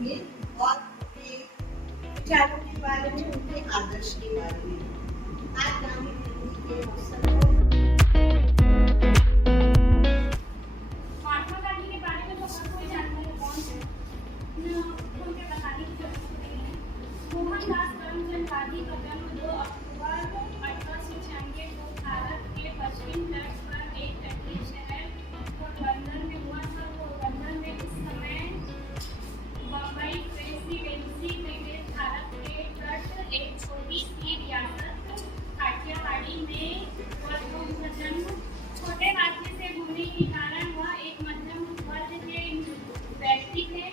करेंगे और उनके विचारों के बारे में, उनके आदर्श के बारे में। आज गांधी जयंती के अवसर पर महात्मा गांधी के बारे में तो सबको जानते हैं, कौन है उनके बताने की जरूरत नहीं है। मोहनदास करमचंद गांधी का जन्म 2 अक्टूबर 1896 को भारत के पश्चिमी तट पर एक तटीय शहर पोरबंदर में हुआ था। पोरबंदर में उस समय बम्बई प्रेसिडेंसी में भारत के तट एक छोटी सी रियासत काठियावाड़ी में हुआ था उनका जन्म। छोटे राज्य से होने के कारण वह एक मध्यम वर्ग के व्यक्ति थे।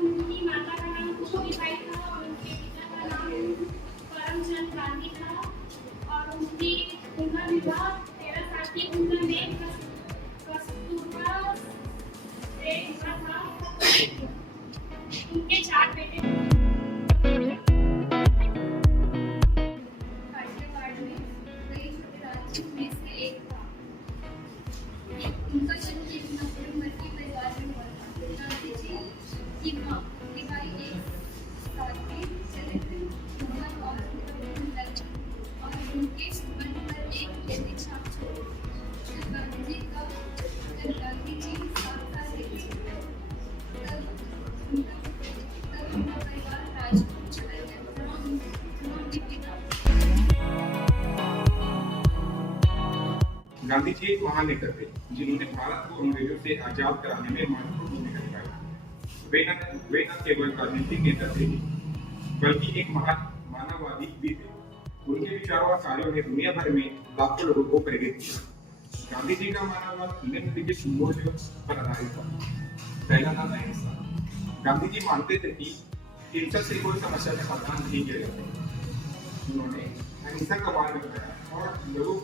उनकी माता का नाम कुशीबाई था और उनके पिता का नाम करमचंद गांधी था और उनका विवाह 13 साल की उम्र में कस्तूरबा से हुआ था। उनके 4 बेटे काठियावाड़ में कई छोटे राज्यों में से एक था। उनका जन्म एक मध्यम वर्गीय परिवार में हुआ था। गांधी जी की मां कुशीबाई एक साथी चरित्र युवा और उनके मन पर एक गहरी छाप छोड़ी। जब गांधी जी 7 साल के थे तब उनका परिवार राजकोट चला गया जहाँ उनके पिता गांधी जी एक महान नेता थे जिन्होंने भारत को अंग्रेजों से आजाद कराने में महत्वपूर्ण भूमिका निभाई। वे न केवल राजनीतिक नेता थे बल्कि एक महान मानववादी भी थे। उनके विचारों और कार्यों ने दुनिया भर में लाखों लोगों को प्रेरित किया। गांधी जी का मानववाद निम्नलिखित मूल्यों पर आधारित था। पहला था अहिंसा। गांधी जी मानते थे कि हिंसा से कोई समस्या का समाधान नहीं किया जाता। उन्होंने अहिंसा का मार्ग अपनाया और लोगों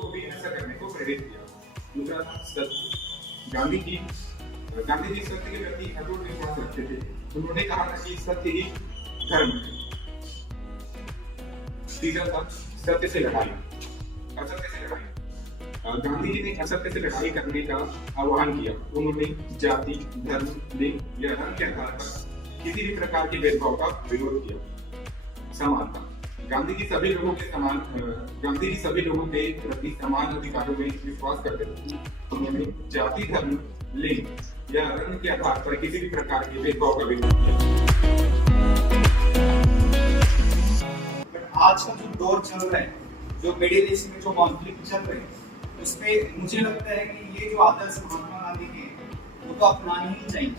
को भी ऐसा करने को प्रेरित किया। दूसरा था सत्य। गांधी जी सत्य के प्रति अटूट विश्वास रखते थे। उन्होंने कहा था कि सत्य ही धर्म है। तीसरा था सत्य से लड़ाई, असत्य से लड़ाई। गांधी जी ने असत्य से लड़ाई करने का आह्वान किया। उन्होंने जाति, धर्म, लिंग या रंग के आधार पर किसी भी प्रकार के भेदभाव का विरोध किया। समानता। गांधी जी सभी लोगों के प्रति समान अधिकारों में विश्वास करते थे। उन्होंने जाति, धर्म, लिंग या रंग के आधार पर किसी भी प्रकार के भेदभाव का विरोध किया। आज का जो दौर चल रहा है, जो मिडिल ईस्ट में जो कॉन्फ्लिक्ट चल रहे हैं, उसमें मुझे लगता है कि ये जो आदर्श महात्मा गांधी के वो तो अपनाने ही चाहिए।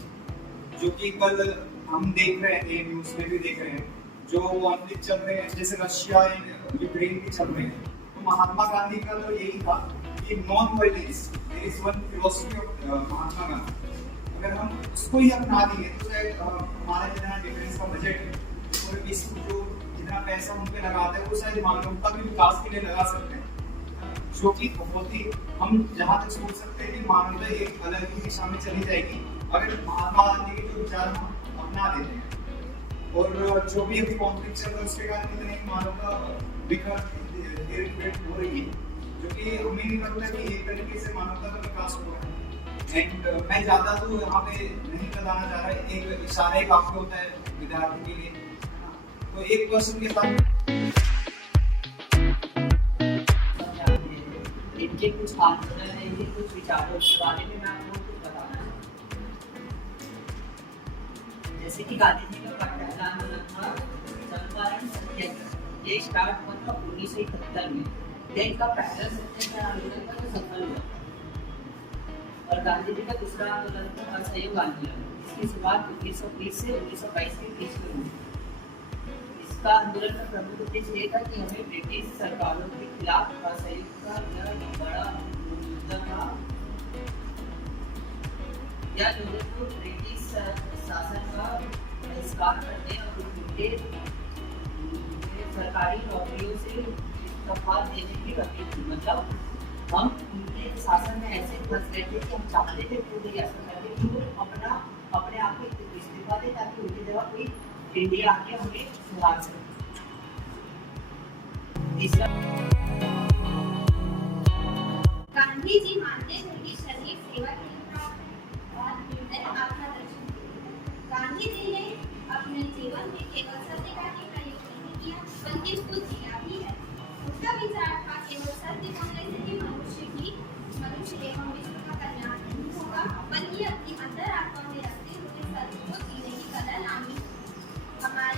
जो कि कल हम देख रहे हैं, न्यूज में भी देख रहे हैं, जो कॉन्फ्लिक्ट चल रहे हैं जैसे रशिया एंड यूक्रेन के चल रहे हैं। तो महात्मा गांधी का तो यही था कि non violence is one philosophy of Mahatma Gandhi. अगर हम उसको ही अपना देंगे तो शायद हमारा जितना डिफेंस का बजट है, जो जितना पैसा उन पे लगाते हैं वो शायद मानवता के विकास के लिए लगा सकते हैं। जो कि बहुत ही हम जहाँ तक सोच सकते हैं कि मानवता एक अलग ही दिशा में चली जाएगी अगर महात्मा गांधी के जो विचार हम अपना देते हैं। और जो भी अभी कॉन्फ्लिक्ट चल रहा है उसके कारण कितने मानवता विकास हो रही है, जो कि हमें नहीं लगता कि एक तरीके से मानवता का विकास हो रहा है। एंड मैं ज़्यादा तो यहाँ पे नहीं बताना चाह रहा, एक इशारा ही काफी होता है विद्यार्थी के लिए। तो एक क्वेश्चन के साथ इनके कुछ आंदोलन है, इनके कुछ विचारों के बारे में मैं आपको कुछ बताना चाहता हूँ। जैसे कि गांधी जी का पहला आंदोलन था चंपारण सत्याग्रह। ये स्टार्ट हुआ था 1971 में। इनका पहला सत्याग्रह आंदोलन था जो सफल हुआ था। और गांधी जी का दूसरा आंदोलन था असहयोग आंदोलन। इसकी शुरुआत 1920 से 1922 के बीच में हुई। इसका आंदोलन का प्रमुख उद्देश्य ये था कि हमें ब्रिटिश सरकारों के खिलाफ असहयोग का यह बड़ा मुद्दा था। यह लोगों को ब्रिटिश शासन का बहिष्कार करने और उनके सरकारी नौकरियों से इस्तीफा देने की अपील थी। मतलब हम उनके शासन में ऐसे फंस गए थे कि हम चाहते थे पूरी रियासत करके कि वो अपने आप को इस्तीफा दे ताकि उनकी जगह कोई इंडिया आके हमें सुधार सके। गांधी जी मानते थे कि शरीर सेवा के लिए प्राप्त है और निर्णय आपका दर्शन।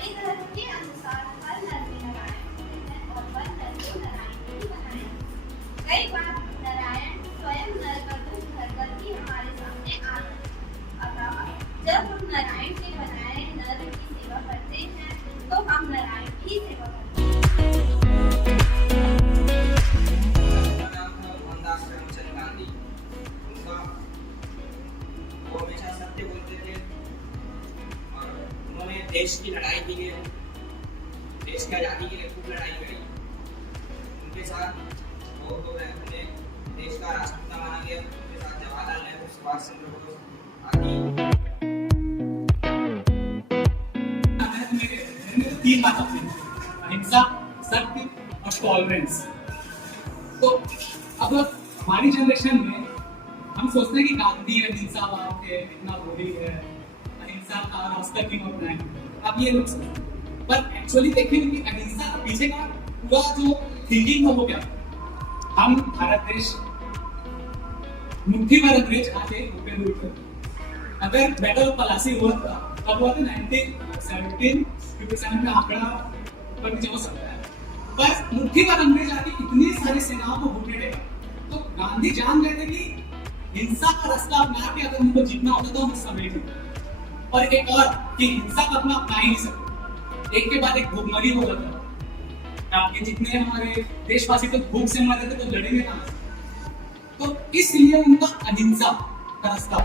कोई धर्म के अनुसार हर नर में नारायण है और वह नर को नारायण ही बनाया। कई बार नारायण स्वयं नर का रूप धरकर भी हमारे सामने आ अतः जब हम नारायण के बनाए नर की सेवा करते हैं तो हम नारायण की सेवा करते हैं। उनका नाम था मोहनदास करमचंद गांधी। वो हमेशा सत्य बोलते थे और उन्होंने देश की लड़ाई के लिए, देश की आज़ादी के लिए खूब लड़ाई करी। उनके साथ उन्हें देश का राष्ट्रपिता माना गया। उनके साथ जवाहरलाल नेहरू, सुभाष चंद्र बोस आदि। मेरे तो 3 बात आती है, अहिंसा, सत्य और टॉलरेंस। तो अब हमारी जनरेशन में हम सोचते हैं कि गांधी अहिंसावाद है, इतना बोली है, अहिंसा का रास्ता क्यों अपनाएं। अब ये लोग सोचते हैं, पर एक्चुअली देखेंगे कि अहिंसा का पीछे का पूरा जो थिंकिंग हो गया। हम भारत देश मुट्ठी भर अंग्रेज आके रुपए लूट। अगर बैटल ऑफ पलासी हुआ था तब हुआ था 1957 का आंकड़ा ऊपर नीचे हो सकता है, पर मुट्ठी भर अंग्रेज आके इतनी सारी सेनाओं को भूखे टेका। तो गांधी जान गए थे कि हिंसा का रास्ता अपना के अगर उनको जीतना होता तो हम समय जीते। और एक और कि हिंसा का अपना अपना ही नहीं सकते, एक के बाद एक भूखमरी हो रहा था। आपके जितने हमारे देशवासी तो भूख से मर रहे थे तो लड़ेंगे कहां से। तो इसलिए उनका अहिंसा का रास्ता